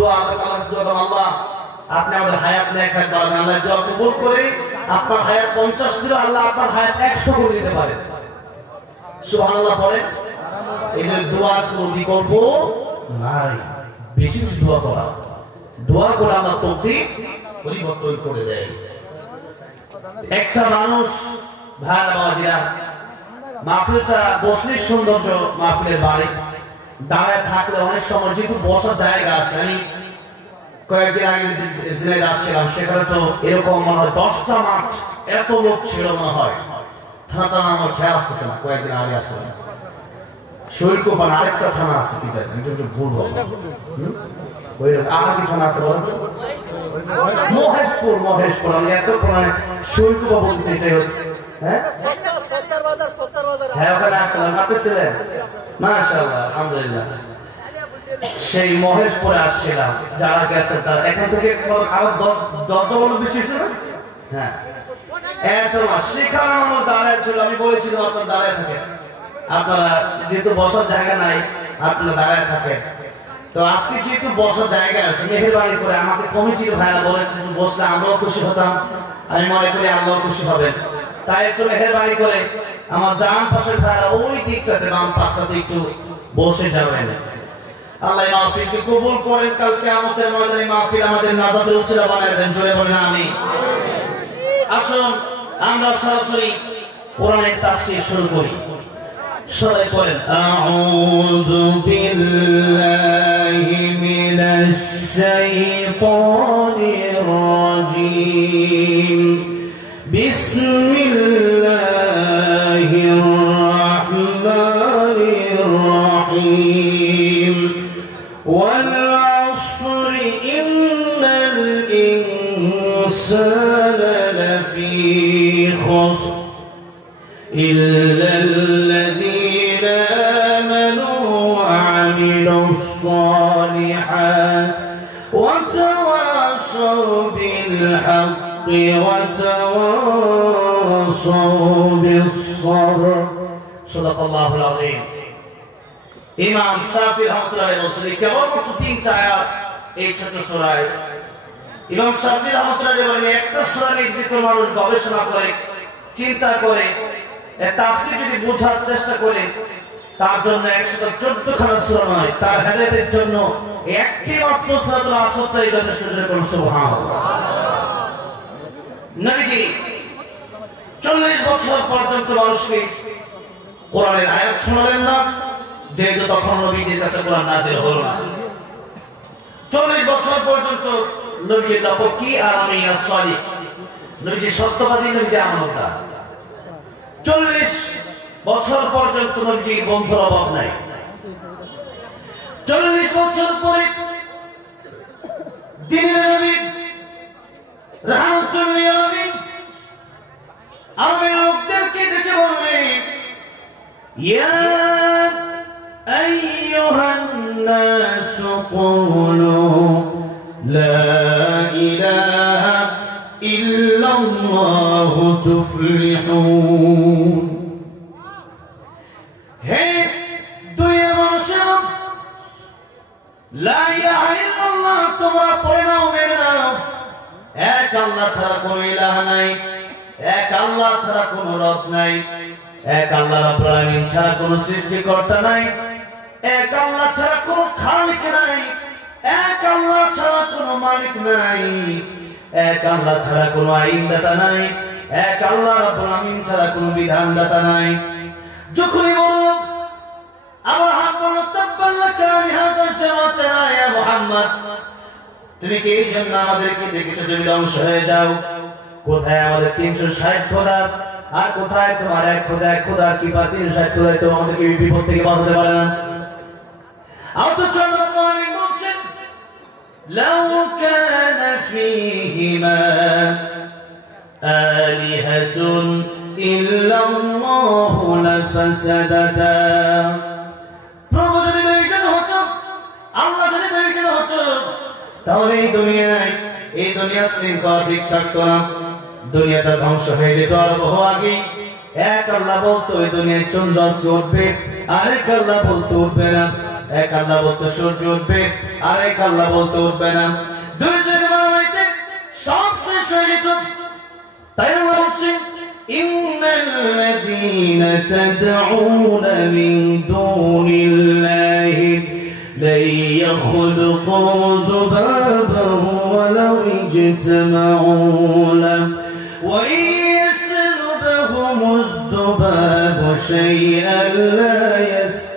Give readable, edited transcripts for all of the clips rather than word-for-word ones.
দোয়া আল্লাহ আপনি আমাদের হায়াত নেক রাখবেন আল্লাহ দোয়া কবুল করে আপনার হায়াত 50 ছিল আল্লাহ আপনার হায়াত 100 করে দিতে পারে সুবহানাল্লাহ পড়ে এই যে দোয়ার কোনো বিকল্প নাই বেশি বেশি দোয়া করে আল্লাহ তৌফিক পরিবর্তন করে দেয় একটা মানুষ ভাইরা বাবাজিরা মাহফিলটা বসলে সৌন্দর্য মাহফিলের বাড়ি দাঁড়ায় থাকলে অনেক সময় যেহেতু বসার জায়গা আছে আমি কয়েকদিন আগে জেলায় আসছিলাম সেখানে তো এরকম মনে হয় 10টা মাঠ এত লোক ছিল মনে হয় থানাটা আমার খেয়াল আসতেছে না কয়েকদিন আগে আসলাম শৈলকুপান আরেকটা থানা আছে কি জানি আমি একটু ভুল বলবো ওই আর কি থানা আছে বলেন তো মহেশপুর আমি এতক্ষণ শৈলকুপা বলতেছি এটাই হচ্ছে হ্যাঁ হ্যাঁ ওখানে আসলাম আপনি ছিলেন মাশাআল্লাহ আলহামদুলিল্লাহ সেই মহেশপুরে আসছিলাম যারা গেছে তারা এখান থেকে আরো 10 জন বেশি ছিল হ্যাঁ এত সেখানে আমার দাঁড়ায় ছিল আমি বলেছিলাম আপনার দাঁড়ায় থাকে আপনারা যেহেতু বসার জায়গা নাই আপনারা দাঁড়ায় থাকে তো আজকে যেহেতু বসার জায়গা আছে মেহেরবানি করে আমাকে কমিটির ভাইরা বলেছেন বসলে আমরাও খুশি হতাম আমি মনে করি আল্লাহ খুশি হবেন তাই একটু মেহেরবানি করে আমার ডান পাশের ভাইরা ওই দিকটাতে বাম পাশটাতে একটু বসে যাবেন আল্লাহ মাহফিলকে কবুল করেন কাল কিয়ামতের ময়দানে মাহফিল আমাদের নাজাতের উসিলা বানায় দেন জোরে বলেন আমিন আসুন আমরা সরাসরি কোরআনের তাফসীর শুরু করি সবাই পড়েন আউযু বিল্লাহি মিনাশ শাইতানির রাজীম বিসমিল্লাহির রাহমানির রাহিম ওয়াল আসরি ইন্নাল ইনসানা লাফী খুসর ইল্লাল الصالحات وتواصوا بالحق وتواصوا بالصبر صدق الله العظيم ইমাম শাফিঈ রাহমাতুল্লাহ আলাইহি কেবল মাত্র 3টা আয়াত এই ছোট সূরায় ইমাম শাফিঈ রাহমাতুল্লাহ আলাইহি একটা সূরা নিয়ে যদি কোনো মানুষ গবেষণা করে চিন্তা করে এর তাফসীর যদি বোঝার চেষ্টা করে তার জন্য 114 খানা সূরা নয় তার হেদায়েতের জন্য একটি মাত্র সূরাতুল আসরটাই যথেষ্ট করে সুবহানাল্লাহ নবীজি 40 বছর পর্যন্ত মানুষকে কোরআনের আয়াত শোনালেন না যেহেতু তখন নবীজির কাছে কোরআন নাযিল হলো না 40 বছর পর্যন্ত নবী তাবকি আর আমি সাদিক নবীজি সত্যবাদী নবীজি আমানতদার 40 বছর পর্যন্ত নবীজি বন্ধুর অভাব নাই 40 বছর পরে দ্বীনের নবী রাহমাতুল লিল আলামিন আরবের লোকদেরকে ডেকে বললেন ইয়া আইয়ুহান নাস কুলু লা ইলাহা ইল্লাল্লাহু তুফলিহুন হে দুনিয়ার মানুষেরা লা ইলাহা ইল্লাল্লাহ তোমরা পড়ে নাও মেনে নাও এক আল্লাহ ছাড়া কোনো ইলাহ নাই এক আল্লাহ ছাড়া কোনো রব নাই এক আল্লাহ রাব্বুল আলামিন ছাড়া কোনো সৃষ্টিকর্তা নাই এক আল্লাহ ছাড়া কোনো খালিক নাই এক আল্লাহ ছাড়া কোনো মালিক নাই এক আল্লাহ ছাড়া কোনো আইনদাতা নাই এক আল্লাহ রাব্বুল আলামিন ছাড়া কোনো বিধানদাতা নাই যখনই বলল আমার হাত বলল তাব্বালাকা লিহাযা জামাতা ইয়া মুহাম্মদ তুমি কি এই জন্য আমাদেরকে ডেকেছো যে ধ্বংস হয়ে যাও কোথায় আমাদের 360 খোদা আর কোথায় তোমার এক খোদার কি বা 360 খোদা তো আমাদেরকে বিপদ থেকে বাঁচাতে পারে না অথচ আল্লাহ বলছেন লাউ কানা ফীহিমা আলিহাতুন ইল্লাল্লাহু লাফাসাদাতা প্রভু যদি একজন হতো আল্লাহ যদি একজন হতো তাহলে এই দুনিয়া শৃঙ্খলা ঠিক থাকতো না দুনিয়াটা ধ্বংস হয়ে যেত আর বহু আগে এক আল্লাহ বলতো এই দুনিয়ায় চন্দ্র আজকে উঠবে আরেক আল্লাহ বলতো উঠবে না এক আল্লাহ বলতে সূর্য উঠবে আর এক আল্লাহ বলতে উঠবে না। দুই জায়গায় সব শেষ হয়ে যেত। তাই আল্লাহ বলছেন ইন্নাল্লাযীনা তাদউনা মিন দুনিল্লাহি লা ইয়াখলুকু যুবাবান ওয়ালাউ ইজতামাউ লাহু ওয়া ইয়াসলুবহুমুদ যুবাবু শাইআন লা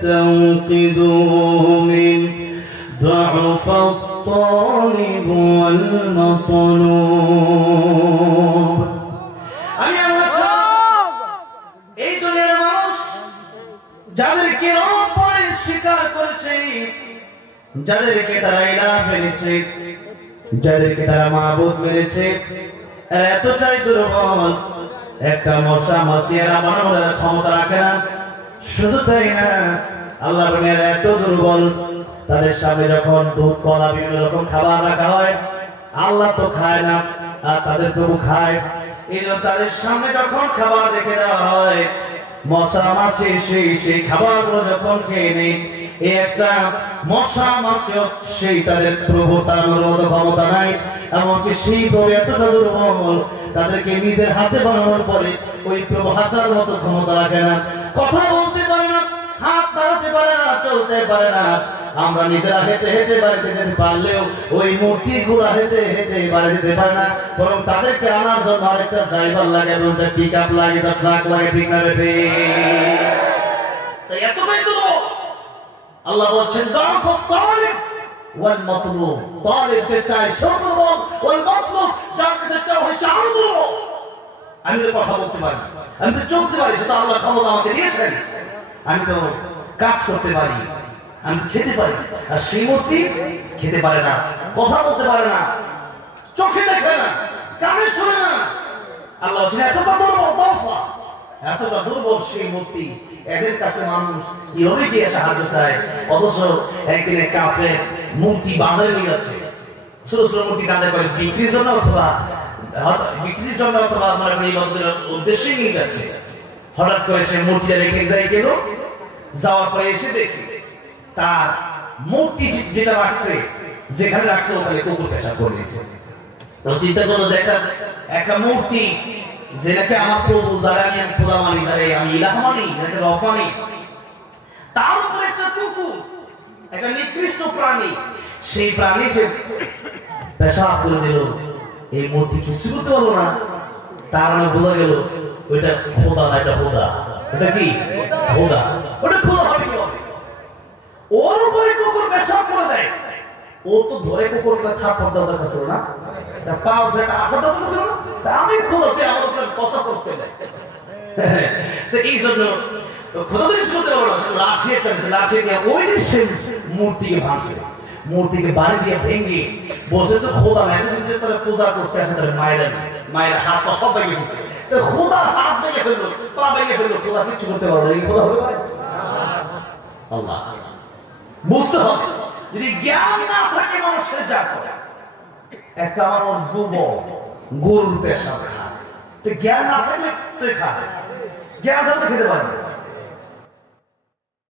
يستنقذوه من ضعف الطالب والمطلوب আমি আল্লাহ এই দুনিয়ার মানুষ যাদেরকে অপরে স্বীকার করেছে, যাদেরকে তারা ইলাহ মেনেছে, যাদেরকে তারা মাবুদ মেনেছে, এতটাই দুর্বল একটা মশা মাছিরা বানানোর ক্ষমতা রাখে না। শুধু তাই না, আল্লাহ বলেন এত দুর্বল, তাদের সামনে যখন দুধ কলা বিভিন্ন রকম খাবার রাখা হয়, আল্লাহ তো খায় না আর তাদের প্রভু খায়। এই জন্য তাদের সামনে যখন খাবার রেখে দেওয়া হয়, মশা মাছি সেই খাবারগুলো যখন খেয়ে নেই, এই একটা মশা মাছিও সেই তাদের প্রভু তাড়ানোর মতো ক্ষমতা নাই। এমনকি সেই প্রভু এতটা দুর্বল, তাদেরকে নিজের হাতে বানানোর পরে ওই প্রভু হাঁটার মতো ক্ষমতা রাখে না, কথা বলতে পারে না, হাত নাড়াতে পারে না, চলতে পারে না। আমরা নিজেরা হেঁটে হেঁটে বাড়িতে যেতে পারলেও ওই মূর্তি গুলা হেঁটে হেঁটে বাড়ি যেতে পারে না, বরং তাদেরকে আনার জন্য আরেকটা ড্রাইভার লাগে, পিক আপ লাগে, ট্রাক লাগে, ঠিক না বেঠে? এতটাই তো আল্লাহ বলছেন ওয়াল মাতলুব, তালিব যে চায় সর্বমত, ওয়াল মাতলুব যার কাছে চাও হয় সে আরো দুর্বল। আমি তো কথা বলতে পারি, আমি তো চলতে পারি, সেটা আল্লাহ ক্ষমতা আমাকে দিয়েছেন। আমি তো কাজ করতে পারি, আমি তো খেতে পারি, আর সেই মূর্তি খেতে পারে না, কথা বলতে পারে না, চোখে দেখে না, কানে শোনে না। আল্লাহ বলছেন এতটা দুর্বল, এতটা দুর্বল সেই মূর্তি, এদের কাছে মানুষ কিভাবে গিয়ে সাহায্য চায়? অথচ একদিনে কাফের মূর্তি বাজারে নিয়ে যাচ্ছে, ছোট ছোট মূর্তি কাঁধে করে বিক্রির জন্য অথবা আপনার উদ্দেশ্যে নিয়ে যাচ্ছে। হঠাৎ করে সে মূর্তিটা রেখে যাই গেল, যাওয়ার পরে এসে দেখে তার মূর্তি যেটা রাখছে, যেখানে রাখছে ওখানে কুকুর পেশাব করে দিয়েছে। চিন্তা করলো যে একটা মূর্তি যেটাকে আমার প্রভু, যারা আমি খোদা মানি, যারা আমি ইলাহ মানি, যাকে রব মানি, তার উপরে একটা কুকুর, একটা নিকৃষ্ট প্রাণী, সেই প্রাণী সে পেশাব করে দিল। এই মূর্তি কিছু করতে পারলো না, তার মানে বোঝা গেল ওইটা খোদা না, এটা খোদা। ওটা কি খোদা? ওটা খোদা হবে কি হবে? ওর উপরে কুকুর পেশাব করে দেয়, ও তো ধরে কুকুরটা থাপ্পড় দেওয়ার দরকার ছিল না, পাও ধরে আসা দরকার ছিল না, আমি খোদাতে আমার উপরে পেশাব করতে দেয়। তো এই জন্য খোদা তো কিছু করতে পারলো না, লাঠি একটা লাঠি দিয়ে ওই সে মূর্তিকে ভাঙছে, মূর্তিকে বাড়ি দিয়ে ভেঙে বলছে তো খোদা না, এতদিন যে তোরা পূজা করতে আসে তার মায়ের হাত পা সব ভেঙে দিচ্ছে। খোদার হাত ভেঙে ফেললো, পা ভেঙে ফেললো, খোদা কিছু করতে পারলো না। এই খোদা হতে পারে? আল্লাহ বুঝতে হবে, যদি জ্ঞান না থাকে মানুষের যা করে। একটা মানুষ গরুর পেশাব খায়, জ্ঞান না থাকলে তুই খা, জ্ঞান থাকলে খেতে পারবে।